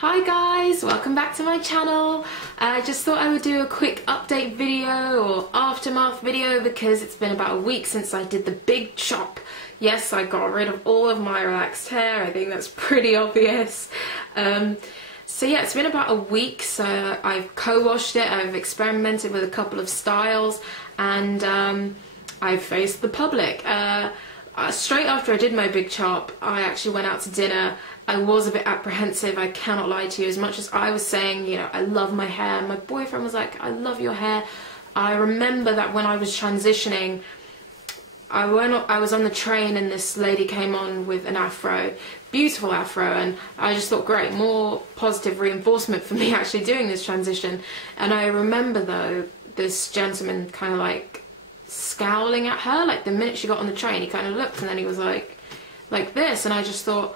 Hi guys, welcome back to my channel. I just thought I would do a quick update video or aftermath video because it's been about a week since I did the big chop. Yes, I got rid of all of my relaxed hair. I think that's pretty obvious. So yeah, it's been about a week, so I've co-washed it, I've experimented with a couple of styles, and I've faced the public. Straight after I did my big chop, I actually went out to dinner. I was a bit apprehensive, I cannot lie to you. As much as I was saying, you know, I love my hair, my boyfriend was like, I love your hair. I remember that when I was transitioning, I was on the train and this lady came on with an afro, beautiful afro, and I just thought, great, more positive reinforcement for me actually doing this transition. And I remember though, this gentleman kind of like scowling at her, like the minute she got on the train, he kind of looked and then he was like this, and I just thought,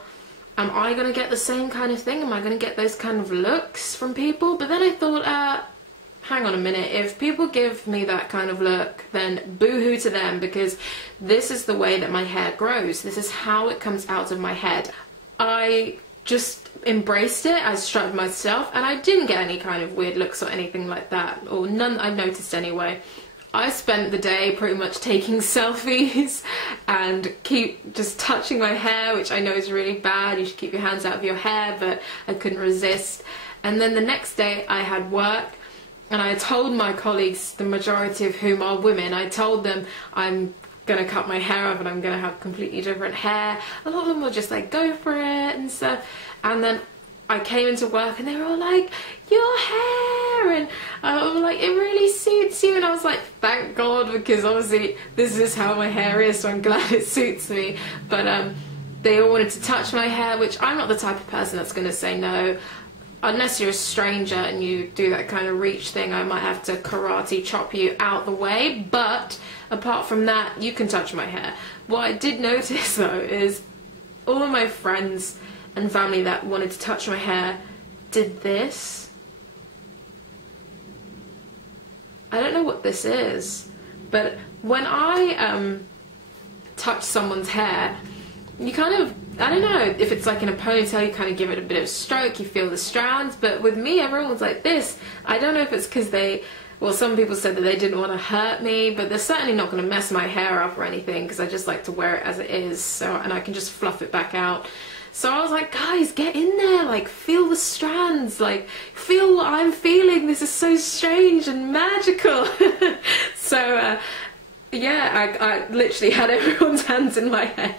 am I going to get the same kind of thing? Am I going to get those kind of looks from people? But then I thought, hang on a minute, if people give me that kind of look, then boo-hoo to them, because this is the way that my hair grows. This is how it comes out of my head. I just embraced it, I strutted myself, and I didn't get any kind of weird looks or anything like that, or none I've noticed anyway. I spent the day pretty much taking selfies and keep just touching my hair, which I know is really bad. You should keep your hands out of your hair, but I couldn't resist. And then the next day I had work, and I told my colleagues, the majority of whom are women, I told them I'm gonna cut my hair off and I'm gonna have completely different hair. A lot of them were just like, go for it and stuff. And then I came into work and they were all like, your hair, and I was like, it really suits you, and I was like, thank God, because obviously this is how my hair is, so I'm glad it suits me. But they all wanted to touch my hair, which I'm not the type of person that's going to say no. Unless you're a stranger and you do that kind of reach thing, I might have to karate chop you out the way, but apart from that, you can touch my hair. What I did notice though is all of my friends and family that wanted to touch my hair did this. I don't know what this is, but when I touch someone's hair, you kind of, I don't know, if it's like in a ponytail, you kind of give it a bit of stroke, you feel the strands, but with me, everyone was like this. I don't know if it's because they, well, some people said that they didn't want to hurt me, but they're certainly not going to mess my hair up or anything, because I just like to wear it as it is, so, and I can just fluff it back out. So I was like, guys, get in there, like, feel the strands, like, feel what I'm feeling, this is so strange and magical. So, yeah, I literally had everyone's hands in my hair,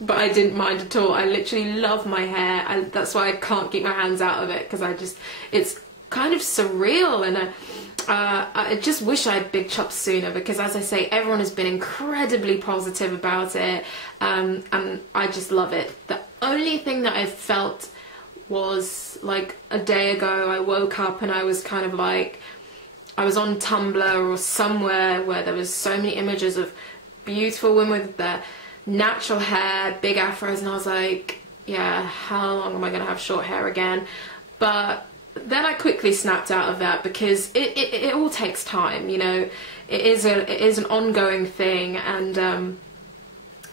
but I didn't mind at all. I literally love my hair, and that's why I can't keep my hands out of it, because I just, it's kind of surreal, and I just wish I had big chops sooner, because as I say, everyone has been incredibly positive about it, and I just love it. The only thing that I felt was like a day ago I woke up and I was kind of like, I was on Tumblr or somewhere where there was so many images of beautiful women with their natural hair, big afros, and I was like, yeah, how long am I going to have short hair again? But then I quickly snapped out of that, because it all takes time, you know. It is an ongoing thing, and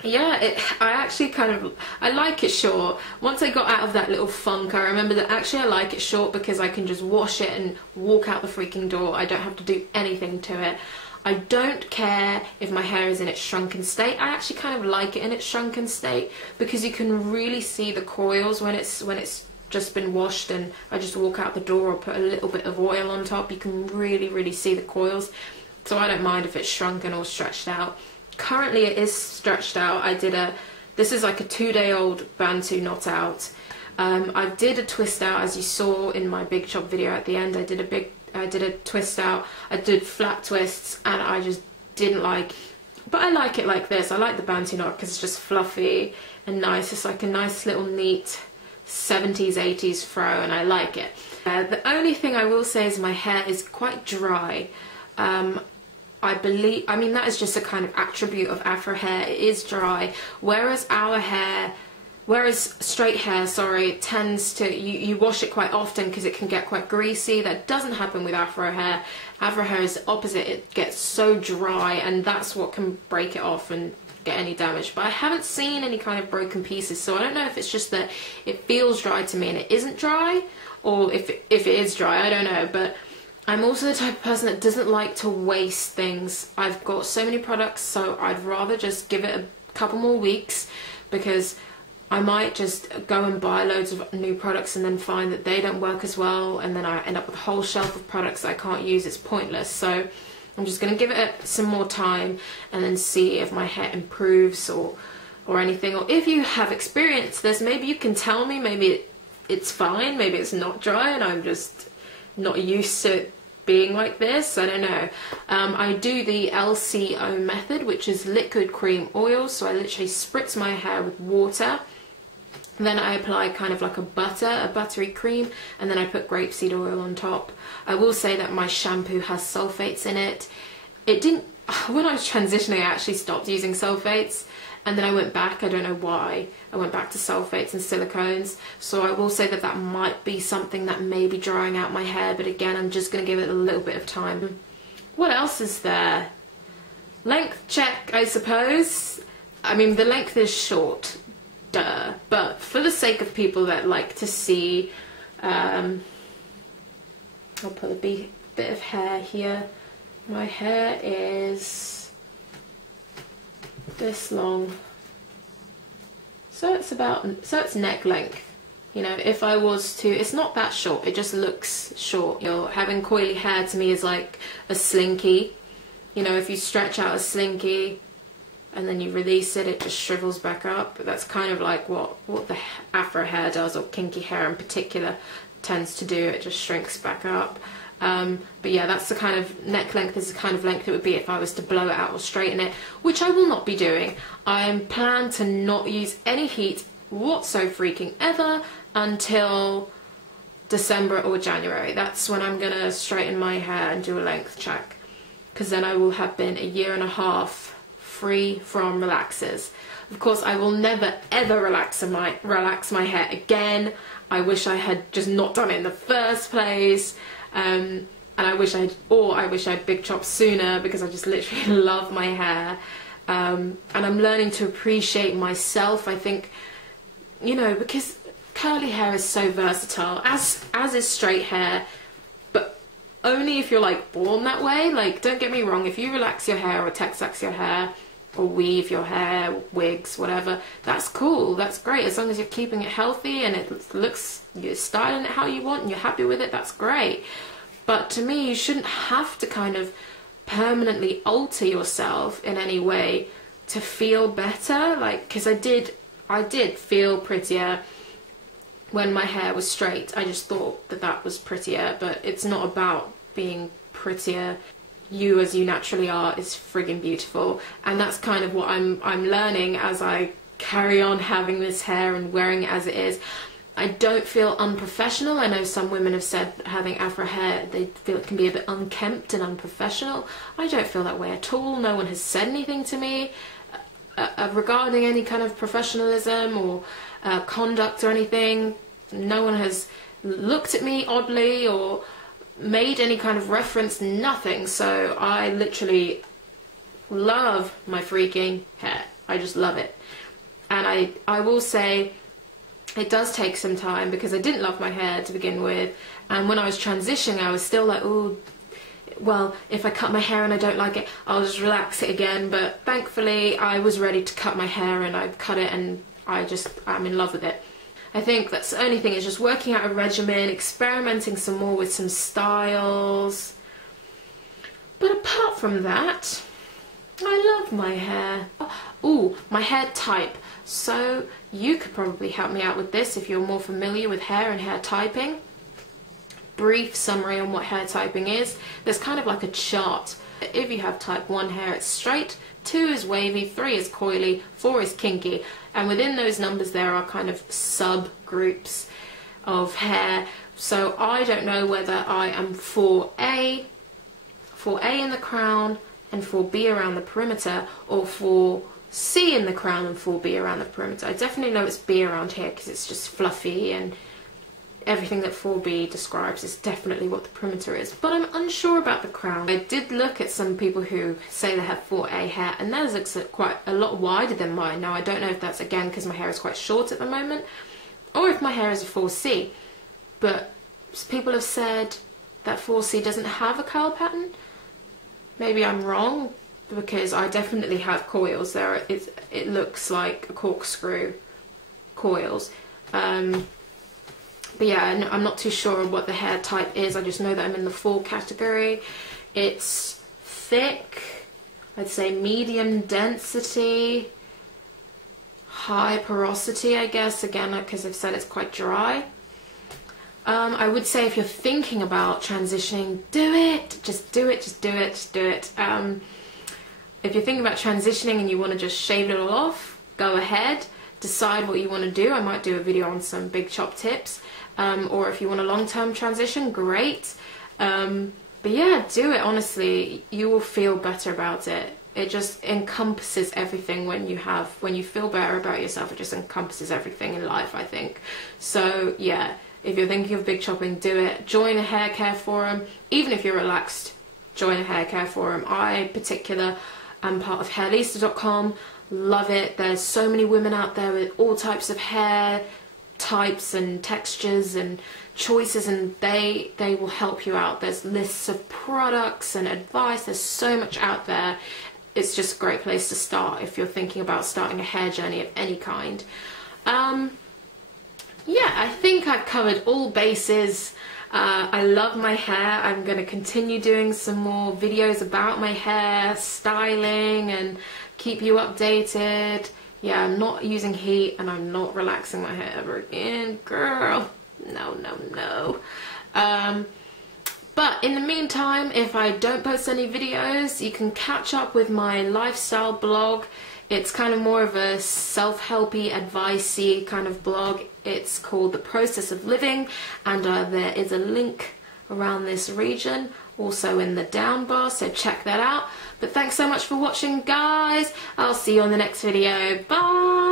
yeah, I actually kind of, I like it short. Once I got out of that little funk, I remember that actually I like it short because I can just wash it and walk out the freaking door. I don't have to do anything to it. I don't care if my hair is in its shrunken state. I actually kind of like it in its shrunken state, because you can really see the coils when it's just been washed and I just walk out the door or put a little bit of oil on top. You can really see the coils, so I don't mind if it's shrunken or stretched out. Currently it is stretched out. This is like a 2-day-old Bantu knot out. I did a twist out, as you saw in my big chop video at the end. I did a twist out. I did flat twists, and I just didn't like, but I like it like this. I like the Bantu knot because it's just fluffy and nice. It's like a nice little neat 70s 80s fro, and I like it. The only thing I will say is my hair is quite dry. I mean that is just a kind of attribute of Afro hair. It is dry, whereas straight hair, sorry, tends to, you wash it quite often because it can get quite greasy. That doesn't happen with Afro hair. Afro hair is the opposite. It gets so dry, and that's what can break it off and get any damage, but I haven't seen any kind of broken pieces, so I don't know if it's just that it feels dry to me and it isn't dry, or if it is dry, I don't know. But I'm also the type of person that doesn't like to waste things. I've got so many products, so I'd rather just give it a couple more weeks, because I might just go and buy loads of new products and then find that they don't work as well, and then I end up with a whole shelf of products that I can't use. It's pointless. So I'm just going to give it some more time and then see if my hair improves or anything. Or if you have experienced this, maybe you can tell me. Maybe it's fine, maybe it's not dry and I'm just not used to it being like this. I don't know. I do the LCO method, which is liquid cream oil. So I literally spritz my hair with water, then I apply kind of like a buttery cream, and then I put grapeseed oil on top. I will say that my shampoo has sulfates in it. It didn't, when I was transitioning, I actually stopped using sulfates, and then I went back. I don't know why. I went back to sulfates and silicones. So I will say that that might be something that may be drying out my hair, but again, I'm just going to give it a little bit of time. What else is there? Length check, I suppose. I mean, the length is short. Duh. But for the sake of people that like to see, I'll put a bit of hair here. My hair is this long, so it's neck length. You know, if I was to, it's not that short, it just looks short. You know, having coily hair to me is like a slinky. You know, if you stretch out a slinky and then you release it, it just shrivels back up. That's kind of like what the afro hair does, or kinky hair in particular tends to do. It just shrinks back up. But yeah, that's the kind of neck length, is the kind of length it would be if I was to blow it out or straighten it, which I will not be doing. I plan to not use any heat whatso freaking ever until December or January. That's when I'm gonna straighten my hair and do a length check, because then I will have been a year and a half free from relaxers. Of course, I will never ever relax my hair again. I wish I had just not done it in the first place. And I wish I had big chops sooner, because I just literally love my hair. And I'm learning to appreciate myself, I think, you know, because curly hair is so versatile, as is straight hair, but only if you're like born that way. Like, don't get me wrong, if you relax your hair or Texax your hair or weave your hair, wigs, whatever, that's cool, that's great, as long as you're keeping it healthy and it looks, you're styling it how you want and you're happy with it, that's great. But to me, you shouldn't have to kind of permanently alter yourself in any way to feel better. Like, because I did feel prettier when my hair was straight. I just thought that was prettier, but it's not about being prettier. You as you naturally are is friggin' beautiful, and that's kind of what I'm learning as I carry on having this hair and wearing it as it is. I don't feel unprofessional. I know some women have said having afro hair, they feel it can be a bit unkempt and unprofessional. I don't feel that way at all. No one has said anything to me regarding any kind of professionalism or conduct or anything. No one has looked at me oddly or made any kind of reference, nothing. So I literally love my freaking hair. I just love it. And I will say it does take some time, because I didn't love my hair to begin with, and when I was transitioning I was still like, oh, well, if I cut my hair and I don't like it, I'll just relax it again. But thankfully I was ready to cut my hair, and I've cut it, and I'm in love with it. I think that's the only thing, is just working out a regimen, experimenting some more with some styles. But apart from that, I love my hair. Oh, my hair type. So you could probably help me out with this if you're more familiar with hair and hair typing. Brief summary on what hair typing is. There's kind of like a chart. If you have type 1 hair, it's straight, 2 is wavy, 3 is coily, 4 is kinky. And within those numbers there are kind of subgroups of hair. So I don't know whether I am 4A in the crown and 4B around the perimeter, or 4C in the crown and 4B around the perimeter. I definitely know it's B around here because it's just fluffy and everything that 4B describes is definitely what the perimeter is, but I'm unsure about the crown. I did look at some people who say they have 4A hair, and theirs looks quite a lot wider than mine. Now I don't know if that's again because my hair is quite short at the moment, or if my hair is a 4C, but people have said that 4C doesn't have a curl pattern. Maybe I'm wrong, because I definitely have coils there. It looks like a corkscrew coils. But yeah, I'm not too sure what the hair type is. I just know that I'm in the 4 category. It's thick, I'd say medium density, high porosity, I guess, again, because I've said it's quite dry. I would say if you're thinking about transitioning, do it. Just do it, just do it, just do it. If you're thinking about transitioning and you want to just shave it all off, go ahead. Decide what you want to do. I might do a video on some big chop tips. Or if you want a long-term transition, great. But yeah, do it, honestly. You will feel better about it. It just encompasses everything when you feel better about yourself. It just encompasses everything in life, I think. So yeah, if you're thinking of big chopping, do it. Join a hair care forum. Even if you're relaxed, join a hair care forum. I in particular am part of hairlista.com. Love it. There's so many women out there with all types of hair types and textures and choices, and they will help you out. There's lists of products and advice. There's so much out there. It's just a great place to start if you're thinking about starting a hair journey of any kind. Yeah, I think I've covered all bases. I love my hair. I'm going to continue doing some more videos about my hair, styling, and keep you updated. Yeah, I'm not using heat and I'm not relaxing my hair ever again, girl. No, no, no. But in the meantime, if I don't post any videos, you can catch up with my lifestyle blog. It's kind of more of a self-helpy, advice-y kind of blog. It's called The Process of Living, and there is a link around this region, also in the down bar, so check that out. But thanks so much for watching, guys. I'll see you on the next video. Bye!